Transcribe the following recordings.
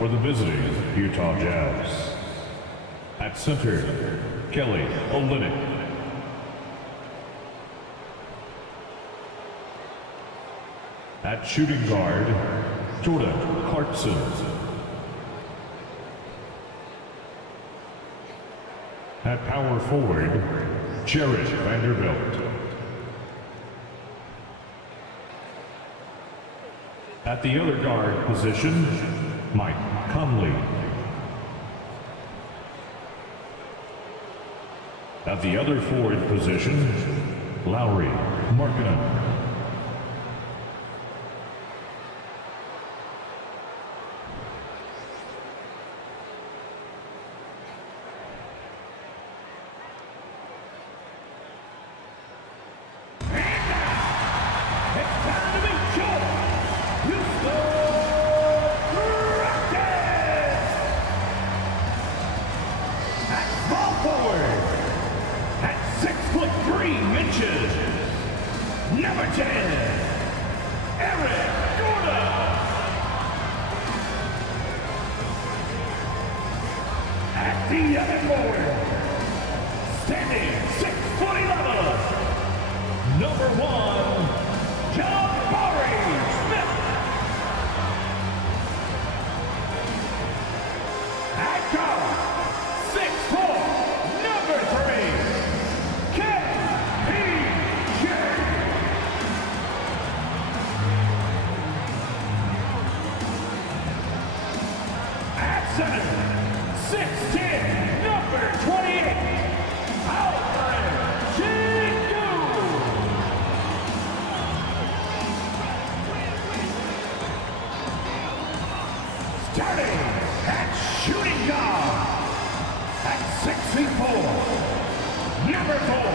for the visiting Utah Jazz. At center, Kelly Olynyk. At shooting guard, Jordan Clarkson. At power forward, Jared Vanderbilt. At the other guard position, Mike Conley. At the other forward position, Lauri Markkanen. Number 10, Eric Gordon. At the other forward, standing 6'11", number 1, Jabari Smith. At guard, 6'4", number 3, KPJ. Center, 6'10", number 28, Alfred Sengun. Starting at shooting guard, at 6'4", number 4,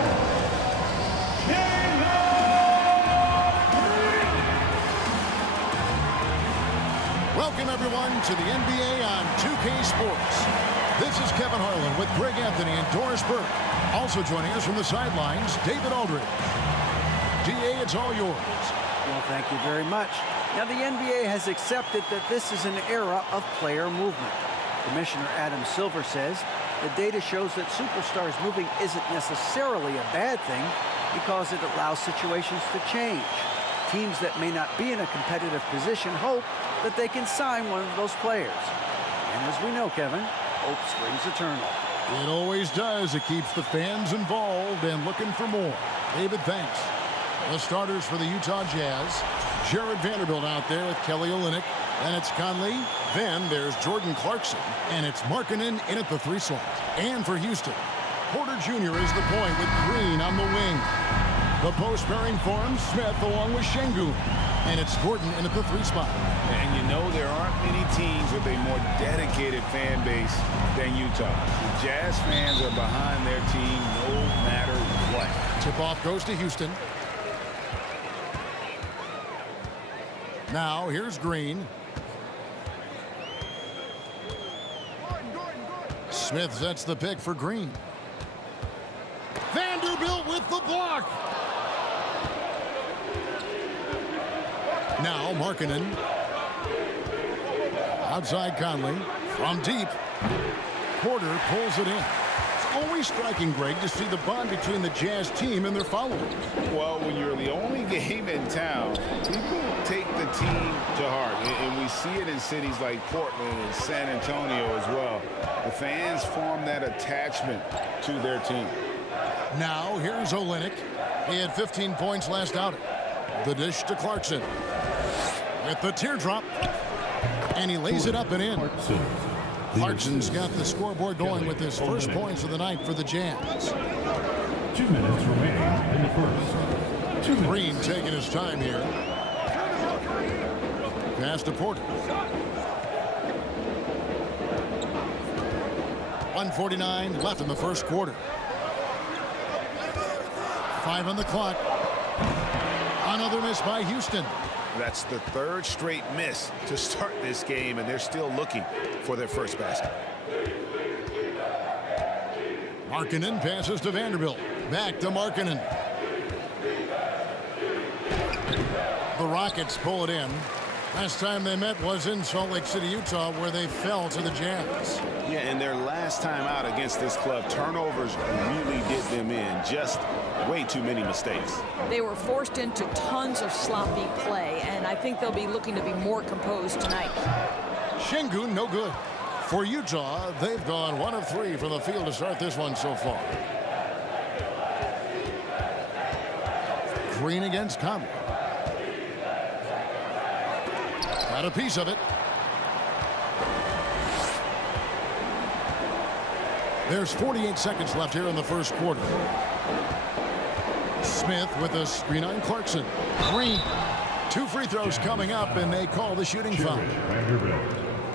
Welcome, everyone, to the NBA on 2K Sports. This is Kevin Harlan with Greg Anthony and Doris Burke. Also joining us from the sidelines, David Aldridge. DA, it's all yours. Well, thank you very much. Now, the NBA has accepted that this is an era of player movement. Commissioner Adam Silver says the data shows that superstars moving isn't necessarily a bad thing because it allows situations to change. Teams that may not be in a competitive position hope that they can sign one of those players. And as we know, Kevin, hope springs eternal. It always does. It keeps the fans involved and looking for more. David, thanks. The starters for the Utah Jazz, Jared Vanderbilt out there with Kelly Olynyk. Then it's Conley. Then there's Jordan Clarkson. And it's Markkanen in at the 3 slot. And for Houston, Porter Jr. is the point with Green on the wing. The post pairing forms Smith along with Sengun. And it's Gordon in at the 3 spot. And you know there aren't many teams with a more dedicated fan base than Utah. The Jazz fans are behind their team no matter what. Tip-off goes to Houston. Now here's Green. Smith sets the pick for Green. Vanderbilt with the block. Now Markkanen. Outside Conley. From deep. Porter pulls it in. It's always striking, Greg, to see the bond between the Jazz team and their followers. Well, when you're the only game in town, people take the team to heart. And we see it in cities like Portland and San Antonio as well. The fans form that attachment to their team. Now here's Olynyk. He had 15 points last outing. The dish to Clarkson. With the teardrop. And he lays it up and in. Clarkson's got the scoreboard going with his first points of the night for the Jazz. 2 minutes remaining in the first. Green taking his time here. Pass to Porter. 1:49 left in the first quarter. 5 on the clock. Another miss by Houston. That's the 3rd straight miss to start this game, and they're still looking for their first basket. Markkanen passes to Vanderbilt. Back to Markkanen. The Rockets pull it in. Last time they met was in Salt Lake City, Utah, where they fell to the Jazz. Yeah, and their last time out against this club, turnovers really did them in. Just way too many mistakes. They were forced into tons of sloppy play, and I think they'll be looking to be more composed tonight. Şengün, no good. For Utah, they've gone 1 of 3 from the field to start this one so far. Green against Conley. Got a piece of it. There's 48 seconds left here in the first quarter. Smith with a screen on Clarkson. Green. 2 free throws coming up, and they call the shooting foul.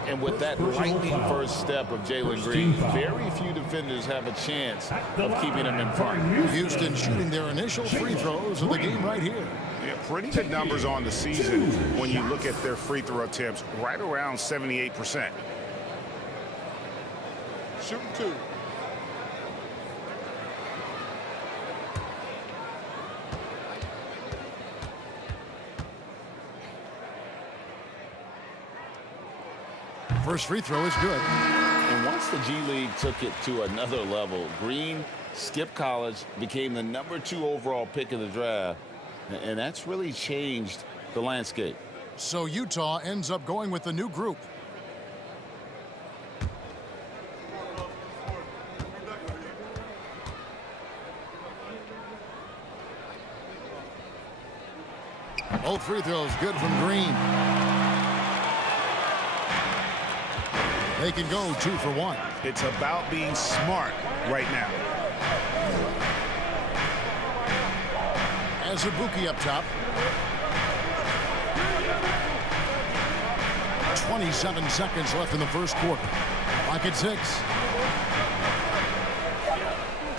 And with that lightning first step of Jalen Green, very few defenders have a chance of keeping him in front. Houston shooting their initial free throws of the game right here. Yeah, pretty good numbers on the season when you look at their free throw attempts, right around 78%. Shooting 2. First free throw is good. And once the G League took it to another level, Green skipped college, became the #2 overall pick in the draft, and that's really changed the landscape. So Utah ends up going with the new group. Both free throws good from Green. They can go 2 for 1. It's about being smart right now. Azubuike up top. 27 seconds left in the first quarter. Clock at 6.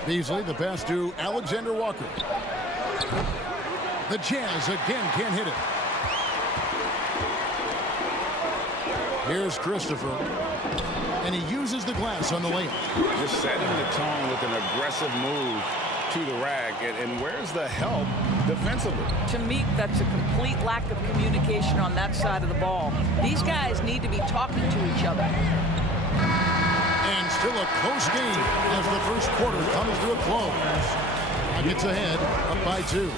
Beasley, the pass to Alexander Walker. The Jazz again can't hit it. Here's Christopher. And he uses the glass on the layup. Just setting the tone with an aggressive move to the rack. And where's the help defensively? To me, that's a complete lack of communication on that side of the ball. These guys need to be talking to each other. And still a close game as the first quarter comes to a close. Nuggets ahead, up by 2.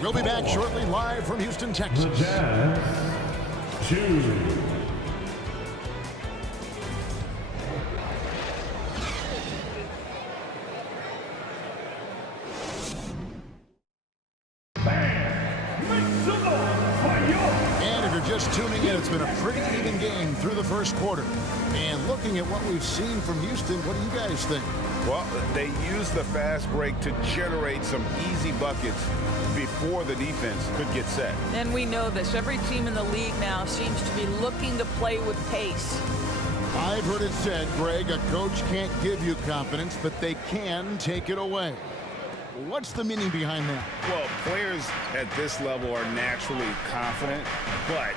We'll be back shortly, live from Houston, Texas. Jazz 2. And if you're just tuning in, it's been a pretty even game through the first quarter. And looking at what we've seen from Houston, what do you guys think? Well, they used the fast break to generate some easy buckets before the defense could get set. And we know this. Every team in the league now seems to be looking to play with pace. I've heard it said, Greg, a coach can't give you confidence, but they can take it away. What's the meaning behind that? Well, players at this level are naturally confident, but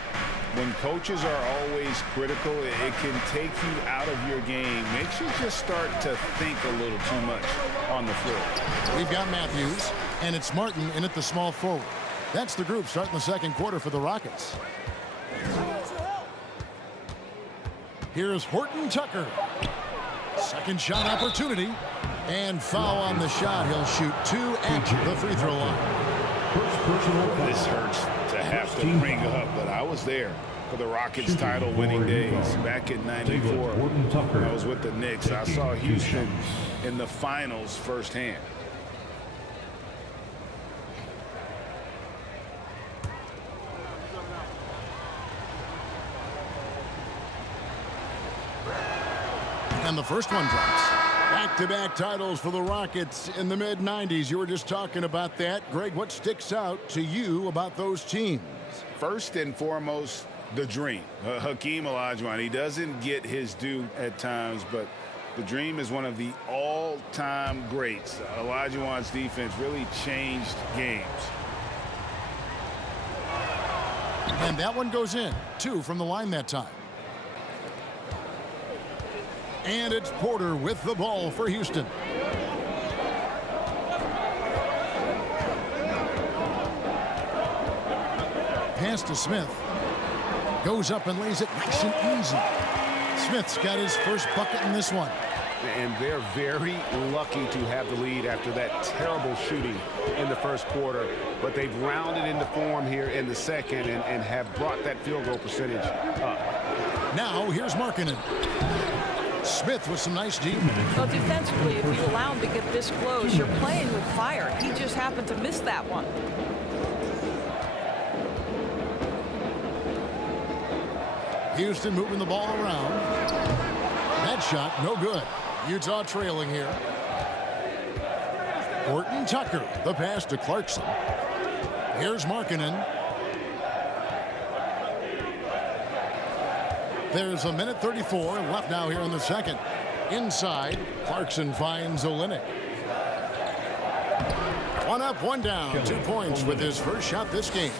when coaches are always critical, it can take you out of your game. Makes you just start to think a little too much on the floor. We've got Matthews, and it's Martin in at the small forward. That's the group starting the second quarter for the Rockets. Here's Horton Tucker. Second shot opportunity. And foul on the shot. He'll shoot 2 at the free throw line. This hurts to have to bring up, but I was there for the Rockets title winning days back in '94. I was with the Knicks. I saw Houston in the finals firsthand. And the first one drops. Back-to-back titles for the Rockets in the mid-90s. You were just talking about that. Greg, what sticks out to you about those teams? First and foremost, the dream. Hakeem Olajuwon, he doesn't get his due at times, but the dream is one of the all-time greats. Olajuwon's defense really changed games. And that one goes in. 2 from the line that time. And it's Porter with the ball for Houston. Pass to Smith. Goes up and lays it nice and easy. Smith's got his first bucket in this one. And they're very lucky to have the lead after that terrible shooting in the first quarter. But they've rounded into form here in the second and have brought that field goal percentage up. Now here's Markkanen. Smith with some nice deep. Well, defensively, if you allow him to get this close, you're playing with fire. He just happened to miss that one. Houston moving the ball around. That shot, no good. Utah trailing here. Horton Tucker, the pass to Clarkson. Here's Markkanen. There's a minute 34 left now here in the second. Inside, Clarkson finds Olynyk. One up, one down. 2 points with his first shot this game.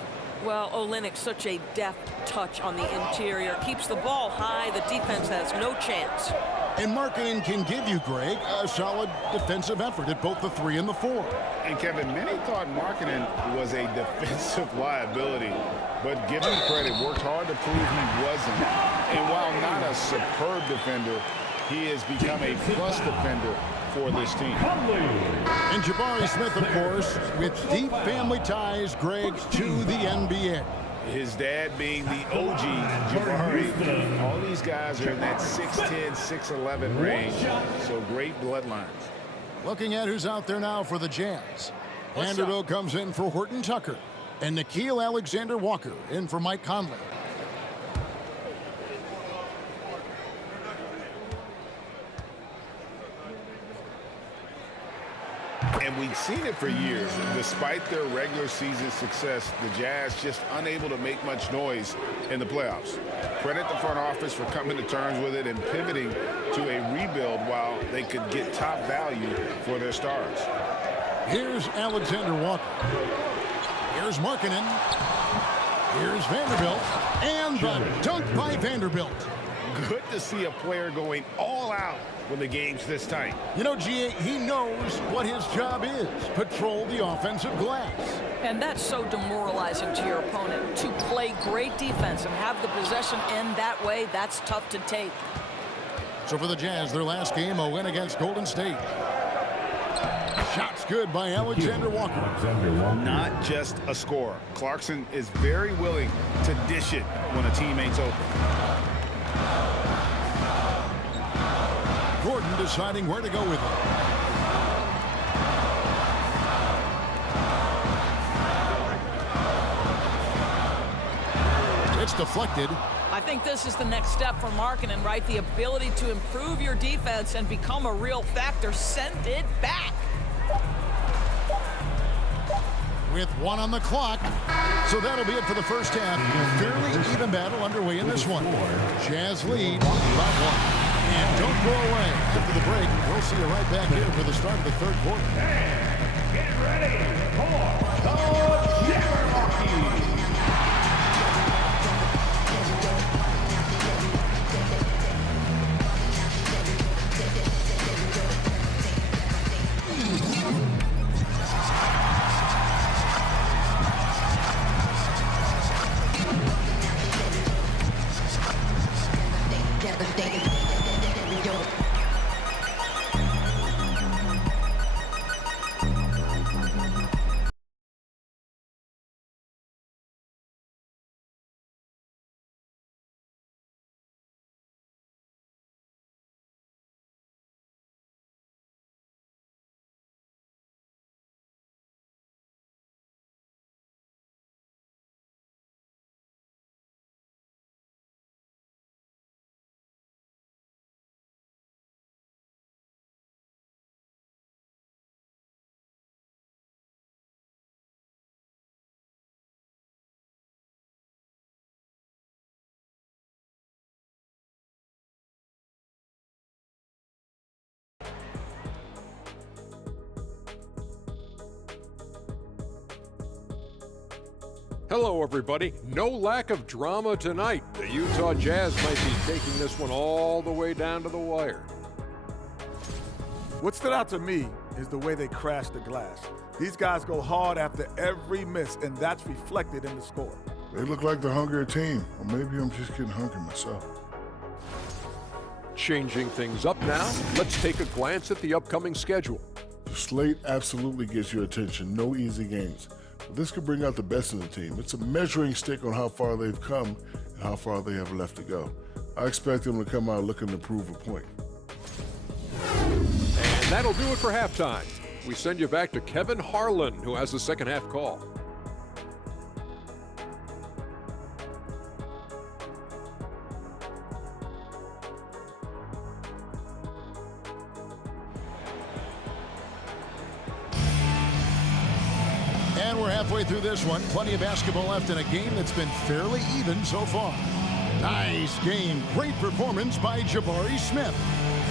Well, Olynyk, such a deft touch on the interior. Keeps the ball high. The defense has no chance. And Markkanen can give you, Greg, a solid defensive effort at both the 3 and the 4. And Kevin, many thought Markkanen was a defensive liability, but give him credit, worked hard to prove he wasn't. And while not a superb defender, he has become a plus defender for this team. And Jabari Smith, of course, with deep family ties, Greg, to the NBA. His dad being the OG Jabari. All these guys are in that 6'10", 6'11" range, so great bloodlines. Looking at who's out there now for the Jazz. Vanderbilt comes in for Horton Tucker. And Nickeil Alexander-Walker in for Mike Conley. And we've seen it for years. Despite their regular season success, the Jazz just unable to make much noise in the playoffs. Credit the front office for coming to terms with it and pivoting to a rebuild while they could get top value for their stars. Here's Alexander-Walker. Here's Markkanen. Here's Vanderbilt. And the dunk by Vanderbilt. Good to see a player going all out when the game's this tight. You know, G.A., he knows what his job is. Patrol the offensive glass. And that's so demoralizing to your opponent. To play great defense and have the possession end that way, that's tough to take. So for the Jazz, their last game, a win against Golden State. Shots good by Alexander-Walker. Not just a scorer. Clarkson is very willing to dish it when a teammate's open. Gordon deciding where to go with it. It's deflected. I think this is the next step for Markkanen, right? The ability to improve your defense and become a real factor. Send it back. With 1 on the clock. So that'll be it for the first half. Fairly even battle underway in this one. Jazz lead by 1. And don't go away. After the break, we'll see you right back here for the start of the third quarter. And get ready for the Jabberwocky. Hello, everybody. No lack of drama tonight. The Utah Jazz might be taking this one all the way down to the wire. What stood out to me is the way they crash the glass. These guys go hard after every miss, and that's reflected in the score. They look like the hungrier team, or maybe I'm just getting hungry myself. Changing things up now, let's take a glance at the upcoming schedule. The slate absolutely gets your attention. No easy games. But this could bring out the best in the team. It's a measuring stick on how far they've come and how far they have left to go. I expect them to come out looking to prove a point. And that'll do it for halftime. We send you back to Kevin Harlan, who has the second half call. And we're halfway through this one. Plenty of basketball left in a game that's been fairly even so far. Nice game. Great performance by Jabari Smith.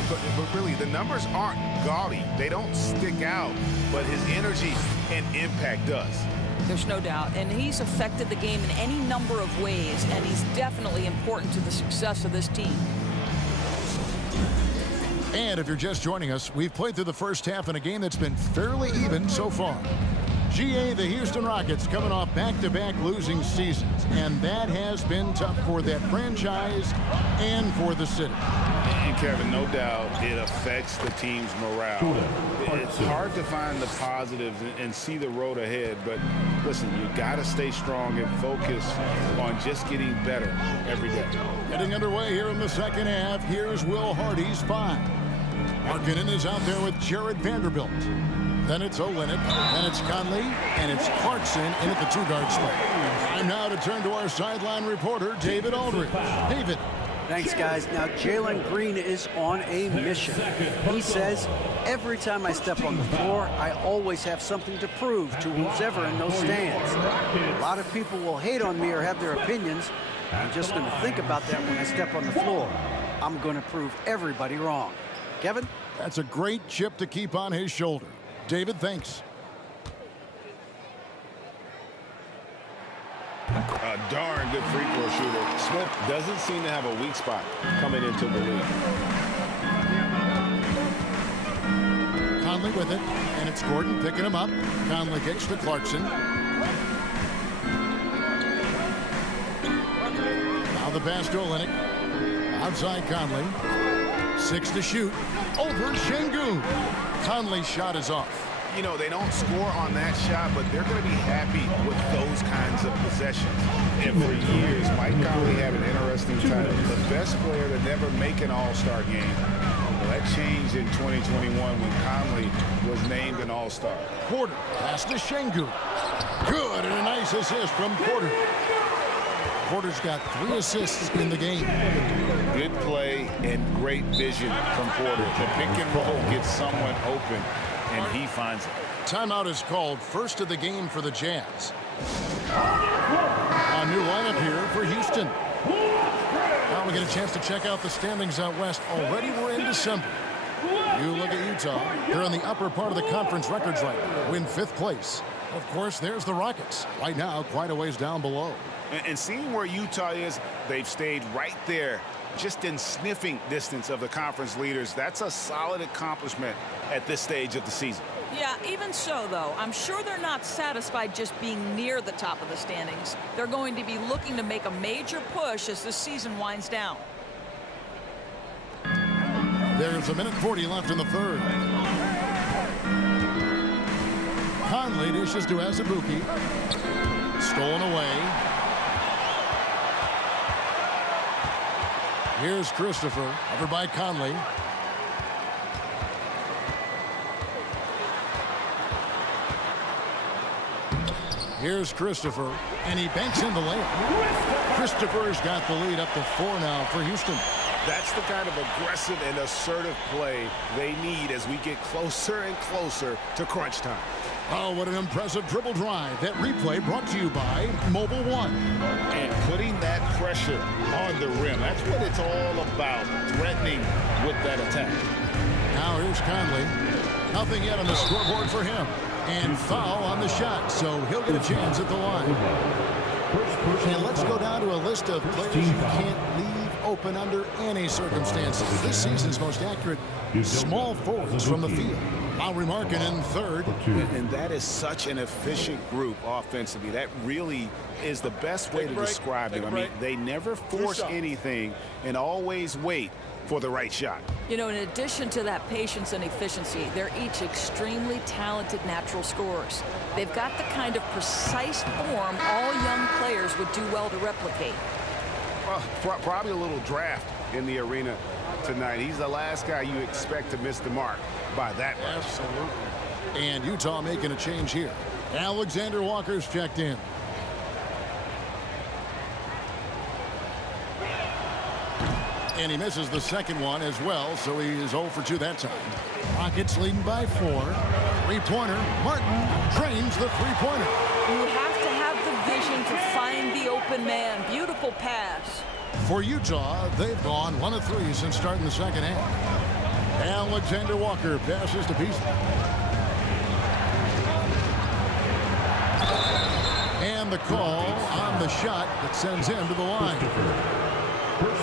But really, the numbers aren't gaudy. They don't stick out, but his energy and impact does. There's no doubt, and he's affected the game in any number of ways, and he's definitely important to the success of this team. And if you're just joining us, we've played through the first half in a game that's been fairly even so far. GA, the Houston Rockets, coming off back-to-back losing seasons, and that has been tough for that franchise and for the city. And Kevin, no doubt it affects the team's morale. It's hard to find the positives and see the road ahead, but listen, you got to stay strong and focus on just getting better every day. Getting underway here in the second half, here's Will Hardy's 5. Markkanen is out there with Jared Vanderbilt. Then it's Olynyk, then it's Conley, and it's Clarkson in at the 2-guard spot. Time now to turn to our sideline reporter, David Aldridge. David. Thanks, guys. Now, Jalen Green is on a mission. He says, every time I step on the floor, I always have something to prove to who's ever in those stands. A lot of people will hate on me or have their opinions. I'm just going to think about that when I step on the floor. I'm going to prove everybody wrong. Kevin? That's a great chip to keep on his shoulder. David, thanks. A darn good free throw shooter. Smith doesn't seem to have a weak spot coming into the league. Conley with it, and it's Gordon picking him up. Conley kicks to Clarkson. Now the pass to Olynyk. Outside Conley. 6 to shoot. Over Şengün. Conley's shot is off. You know, they don't score on that shot, but they're going to be happy with those kinds of possessions. And for years, Mike Conley had an interesting title. The best player to never make an All-Star game. Well, that changed in 2021 when Conley was named an All-Star. Porter pass to Şengün. Good, and a nice assist from Porter. Porter's got 3 assists in the game. Good play and great vision from Porter. The pick and roll gets someone open, and he finds it. Timeout is called, first of the game for the Jazz. A new lineup here for Houston. Now we get a chance to check out the standings out west. Already we're in December. You look at Utah. They're in the upper part of the conference records right now, in 5th place. Of course, there's the Rockets. Right now, quite a ways down below. And seeing where Utah is, they've stayed right there, just in sniffing distance of the conference leaders. That's a solid accomplishment at this stage of the season. Yeah, even so, though, I'm sure they're not satisfied just being near the top of the standings. They're going to be looking to make a major push as the season winds down. There's 1:40 left in the third. Conley dishes to Azubuike. Stolen away. Here's Christopher, over by Conley. Here's Christopher, and he banks in the layup. Christopher's got the lead up to 4 now for Houston. That's the kind of aggressive and assertive play they need as we get closer and closer to crunch time. Oh, what an impressive dribble drive. That replay brought to you by Mobile One. And putting that pressure on the rim, that's what it's all about, threatening with that attack. Now here's Conley. Nothing yet on the scoreboard for him. And foul on the shot, so he'll get a chance at the line. And let's go down to a list of players you can't leave open under any circumstances. This season's most accurate small forwards from the field. Lauri Markkanen third. And that is such an efficient group offensively. That really is the best way to describe them. I mean, they never force anything and always wait for the right shot. You know, in addition to that patience and efficiency, they're each extremely talented natural scorers. They've got the kind of precise form all young players would do well to replicate. Well, probably a little draft in the arena tonight. He's the last guy you expect to miss the mark by that much. Absolutely. And Utah making a change here. Alexander Walker's checked in. And he misses the second one as well, so he is 0 for 2 that time. Rockets leading by 4. Three-pointer. Martin drains the three-pointer. You have to have the vision to find the open man. Beautiful pass. For Utah, they've gone 1 of 3 since starting the second half. Alexander Walker passes to Beasley. And the call on the shot that sends him to the line.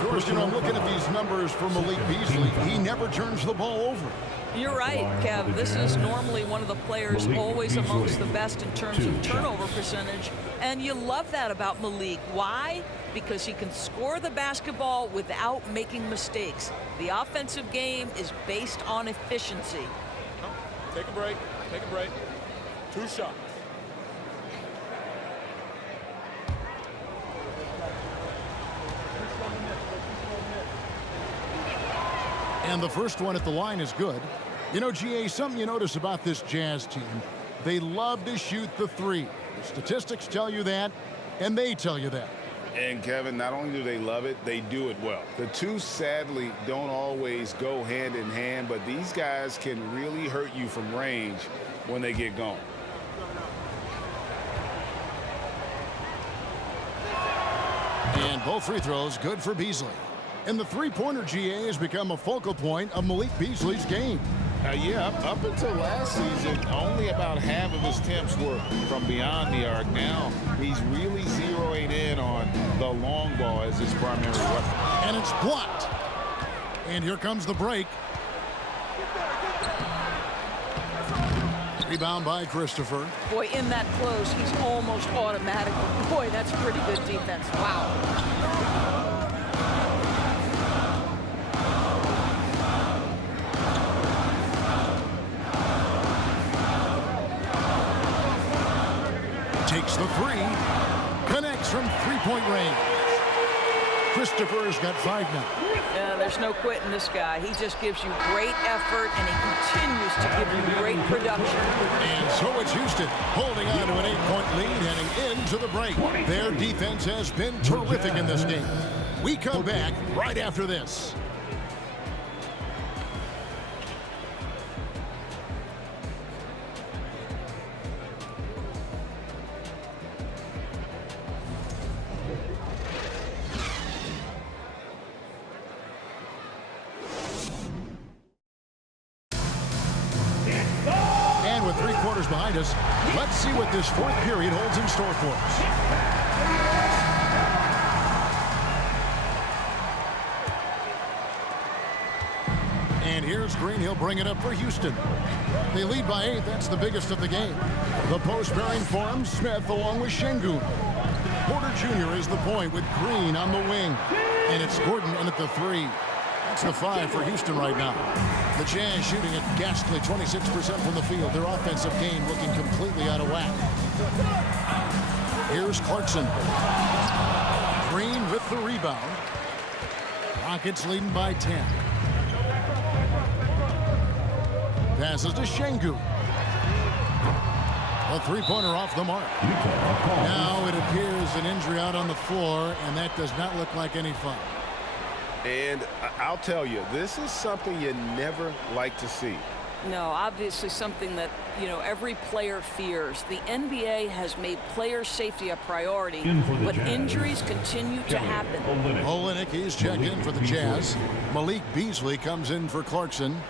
George, you know, I'm looking at these numbers for Malik Beasley. He never turns the ball over. You're right, Kev. This is normally one of the players always amongst the best in terms of turnover percentage. And you love that about Malik. Why? Because he can score the basketball without making mistakes. The offensive game is based on efficiency. Take a break. Take a break. 2 shots. And the first one at the line is good. You know, GA, something you notice about this Jazz team, they love to shoot the three. The statistics tell you that, and they tell you that. And, Kevin, not only do they love it, they do it well. The two, sadly, don't always go hand in hand, but these guys can really hurt you from range when they get going. And both free throws good for Beasley. And the three-pointer, GA, has become a focal point of Malik Beasley's game. Yeah, up until last season, only about half of his attempts were from beyond the arc. Now he's really zeroing in on the long ball as his primary weapon. And it's blocked. And here comes the break. Rebound by Christopher. Boy, in that close, he's almost automatic. Boy, that's pretty good defense. Wow. Takes the three. Connects from three-point range. Christopher's got 5 now. There's no quitting this guy. He just gives you great effort, and he continues to give you great production. And so it's Houston holding on to an 8-point lead heading into the break. Their defense has been terrific in this game. We come back right after this. Behind us, let's see what this fourth period holds in store for us. And here's Green. He'll bring it up for Houston. They lead by 8. That's the biggest of the game. The post pairing for him, Smith along with Şengün. Porter Jr. is the point with Green on the wing. And it's Gordon in at the 3. That's the 5 for Houston right now. The Jazz shooting a ghastly 26% from the field. Their offensive game looking completely out of whack. Here's Clarkson. Green with the rebound. Rockets leading by 10. Passes to Şengün. A three-pointer off the mark. Now it appears an injury out on the floor, and that does not look like any fun. And I'll tell you, this is something you never like to see. No, obviously something that, every player fears. The NBA has made player safety a priority, but injuries continue to happen. Olynyk, he's checked in for the Jazz. Malik Beasley comes in for Clarkson.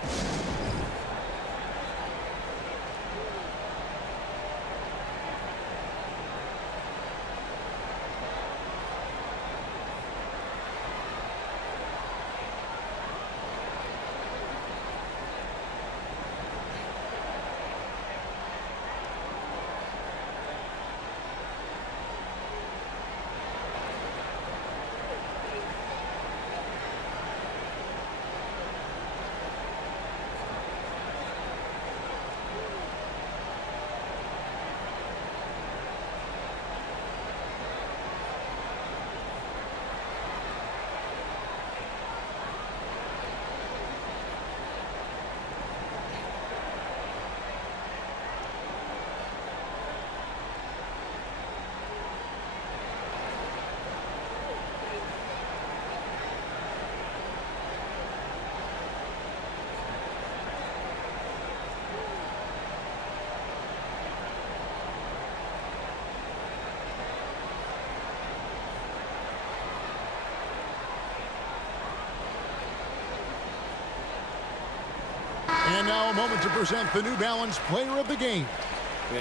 And now a moment to present the New Balance Player of the Game.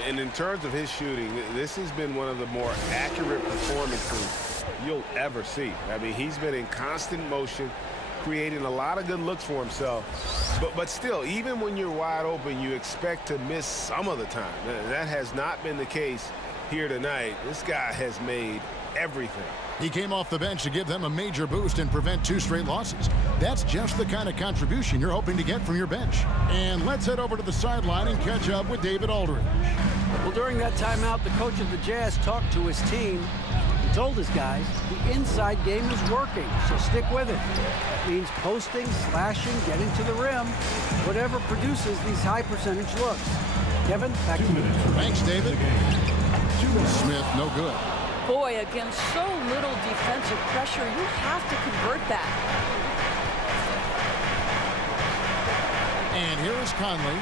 And in terms of his shooting, this has been one of the more accurate performances you'll ever see. I mean, he's been in constant motion, creating a lot of good looks for himself. But still, even when you're wide open, you expect to miss some of the time. That has not been the case here tonight. This guy has made everything. He came off the bench to give them a major boost and prevent 2 straight losses. That's just the kind of contribution you're hoping to get from your bench. And let's head over to the sideline and catch up with David Aldridge. Well, during that timeout, the coach of the Jazz talked to his team. He told his guys the inside game is working, so stick with it. That means posting, slashing, getting to the rim, whatever produces these high percentage looks. Kevin, back to you. Thanks, David. Smith, no good. Boy, against so little defensive pressure, you have to convert that. And here is Conley.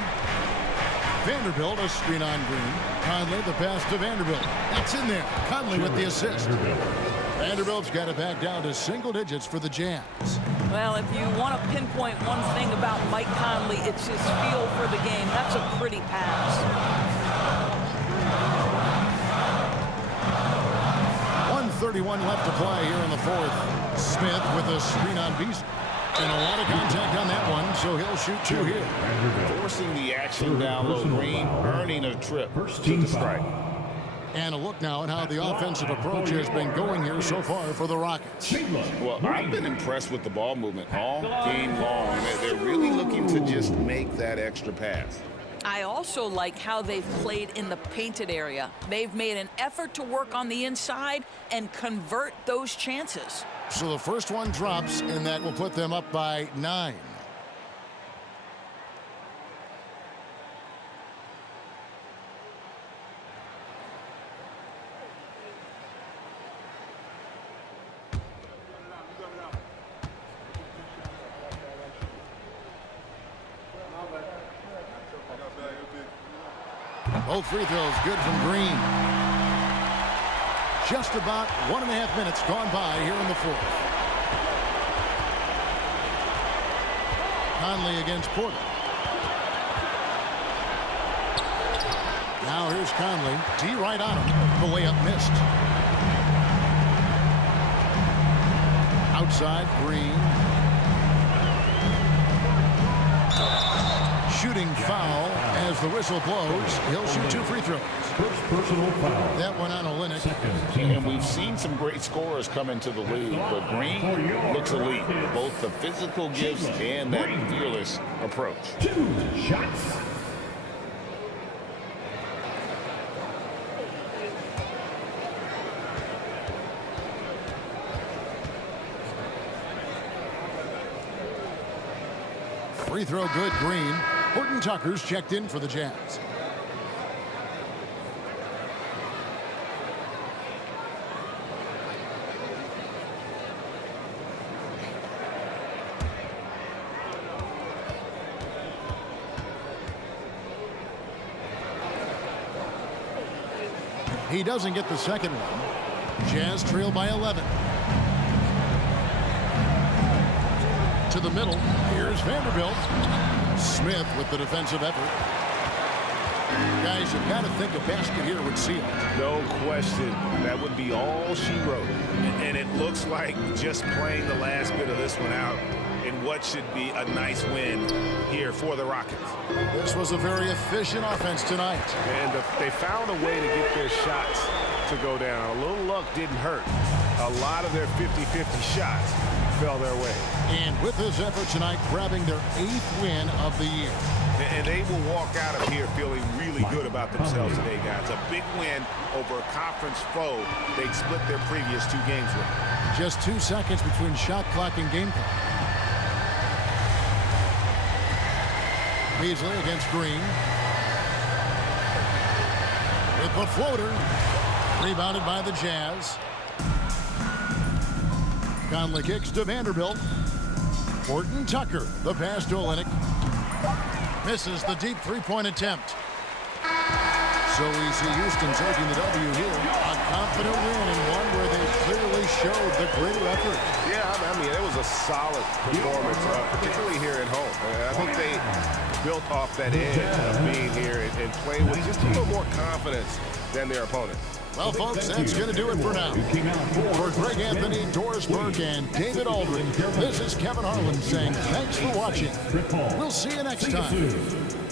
Vanderbilt, a screen on Green. Conley, the pass to Vanderbilt. That's in there. Conley with the assist. Vanderbilt's got it back down to single digits for the Jazz. Well, if you want to pinpoint one thing about Mike Conley, it's his feel for the game. That's a pretty pass. 1:31 left to play here in the fourth. Smith with a screen on Beasley. And a lot of contact on that one, so he'll shoot 2 here. Forcing the action down low. Green earning a trip First to team the strike. And a look now at how the offensive approach has been going here so far for the Rockets. Well, I've been impressed with the ball movement all game long. They're really looking to just make that extra pass. I also like how they've played in the painted area. They've made an effort to work on the inside and convert those chances. So the first one drops, and that will put them up by 9. Both free throws good from Green. Just about 1.5 minutes gone by here in the fourth. Conley against Porter. Now here's Conley. D right on him. The layup missed. Outside, Green. Shooting foul as the whistle blows. He'll shoot 2 free throws. First personal foul. That one on Olynyk. And we've seen some great scorers come into the league, but Green looks elite. Both the physical gifts and that fearless approach. 2 shots. Free throw good, Green. Horton Tucker's checked in for the Jazz. He doesn't get the second one. Jazz trail by 11. To the middle. Here's Vanderbilt. Smith with the defensive effort. Guys, you've got to think a basket here would seal it. No question. That would be all she wrote. And it looks like just playing the last bit of this one out in what should be a nice win here for the Rockets. This was a very efficient offense tonight. And they found a way to get their shots to go down. A little luck didn't hurt. A lot of their 50-50 shots fell their way. And with this effort tonight, grabbing their 8th win of the year. And they will walk out of here feeling really good about themselves today, guys. A big win over a conference foe they'd split their previous 2 games with. Just 2 seconds between shot clock and game clock. Beasley against Green. With the floater. Rebounded by the Jazz. Conley kicks to Vanderbilt. Horton Tucker, the pass to Olynyk. Misses the deep 3-point attempt. So we see Houston taking the W here. A confident win and one where they clearly showed the greater effort. Yeah, I mean, it was a solid performance, particularly here at home. I think they built off that edge of being here and playing with just a little more confidence than their opponent. Well, folks, that's going to do it for now. For Greg Anthony, Doris Burke, and David Aldridge, this is Kevin Harlan saying thanks for watching. We'll see you next time.